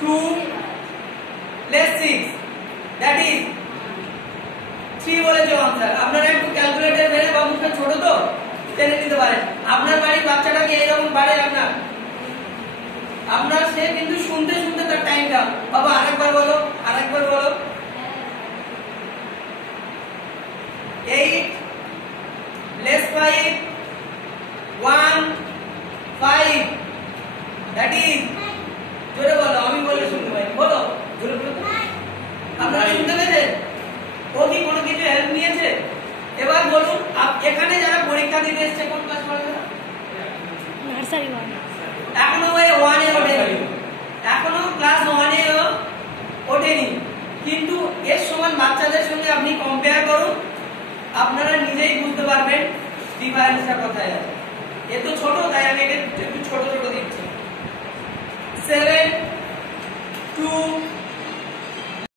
2 less 6 that is 3 বলেছে answer. আপনারা একটু ক্যালকুলেটর মেরে বা মুখে ছোট তো জেনে নিতে পারেন। আপনার বাড়ির বাচ্চাটাকে এরকম পারে আপনার সে কিন্তু শুনতে শুনতে তার টাইমটা বাবা আরেকবার বলো 8 less 5 1 5 that is জোরে বলো আমি বললে শুনতে পাই বলো জোরে বলো আপনারা শুনতে পেয়েছেন ও কি কোনো কিছু হেল্প নিয়েছে এবার বলুন এখানে যারা পরীক্ষা দিতে এসেছে কোন ক্লাস পড়ে নার্সারি 1 এখনো ওই 1 এ ওঠেনি এখনো ক্লাস 1 এ ওঠেনি কিন্তু এর সমান বাচ্চাদের সঙ্গে আপনি কম্পেয়ার করুন আপনারা নিজেই বুঝতে পারবেন ডিফারেন্সটা কোথায় আছে এ তো ছোট তাই আমি এটা একটু ছোট ছোট দিচ্ছি 7 2